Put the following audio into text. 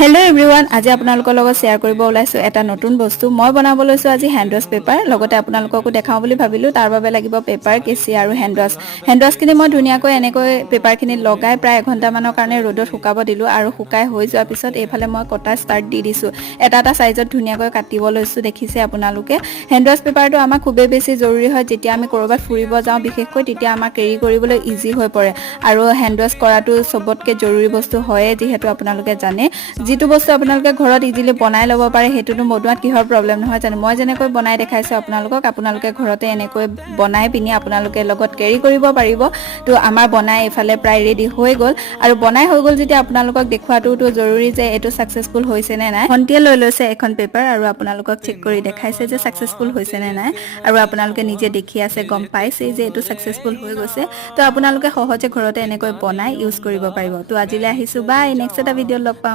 Hello' everyone, আজি আপোনালোকৰ লগত শ্বেয়াৰ কৰিব ওলাইছোঁ এটা নতুন বস্তু। মই বনাব লৈছোঁ আজি হেণ্ড ৱাছ পেপাৰ। লগতে আপোনালোককো দেখাওঁ বুলি ভাবিলোঁ। তাৰ বাবে লাগিব পেপাৰ, কেঁচি আৰু হেণ্ড ৱাছ। হেণ্ড ৱাছখিনি মই ধুনীয়াকৈ এনেকৈ পেপাৰখিনি লগাই প্ৰায় এঘণ্টামানৰ কাৰণে ৰ'দত শুকাব দিলোঁ। আৰু শুকাই হৈ যোৱাৰ পিছত এইফালে মই কটা ষ্টাৰ্ট দি দিছোঁ। এটা এটা চাইজত ধুনীয়াকৈ কাটিব লৈছোঁ, দেখিছে আপোনালোকে। হেণ্ড ৱাছ পেপাৰটো আমাৰ খুবেই বেছি জৰুৰী হয় যেতিয়া আমি ক'ৰবাত ফুৰিব যাওঁ, বিশেষকৈ তেতিয়া আমাৰ কেৰি কৰিবলৈ ইজি হৈ পৰে। আৰু হেণ্ড ৱাছ কৰাটো চবতকৈ জৰুৰী বস্তু হয়েই, যিহেতু আপোনালোকে জানে। যিটো বস্তু আপোনালোকে ঘৰত ইজিলি বনাই ল'ব পাৰে, সেইটোতো বনোৱাত কিহৰ প্ৰব্লেম নহয় জানো। মই যেনেকৈ বনাই দেখাইছোঁ আপোনালোকে ঘৰতে এনেকৈ বনাই পিনি আপোনালোকে লগত কেৰি কৰিব পাৰিব। তো আমাৰ বনাই এইফালে প্ৰায় ৰেডি হৈ গ'ল। আৰু বনাই হৈ গ'ল যেতিয়া আপোনালোকক দেখুৱাটোতো জৰুৰী যে এইটো ছাকচেছফুল হৈছে নে নাই। ভণ্টিয়ে লৈ লৈছে এখন পেপাৰ আৰু আপোনালোকক চেক কৰি দেখাইছে যে ছাকচেছফুল হৈছে নে নাই। আৰু আপোনালোকে নিজে দেখি আছে, গম পাইছে যে এইটো ছাকচেছফুল হৈ গৈছে। তো আপোনালোকে সহজে ঘৰতে এনেকৈ বনাই ইউজ কৰিব পাৰিব। তো আজিলৈ আহিছোঁ, বাই। নেক্সট এটা ভিডিঅ'ত লগ পাম।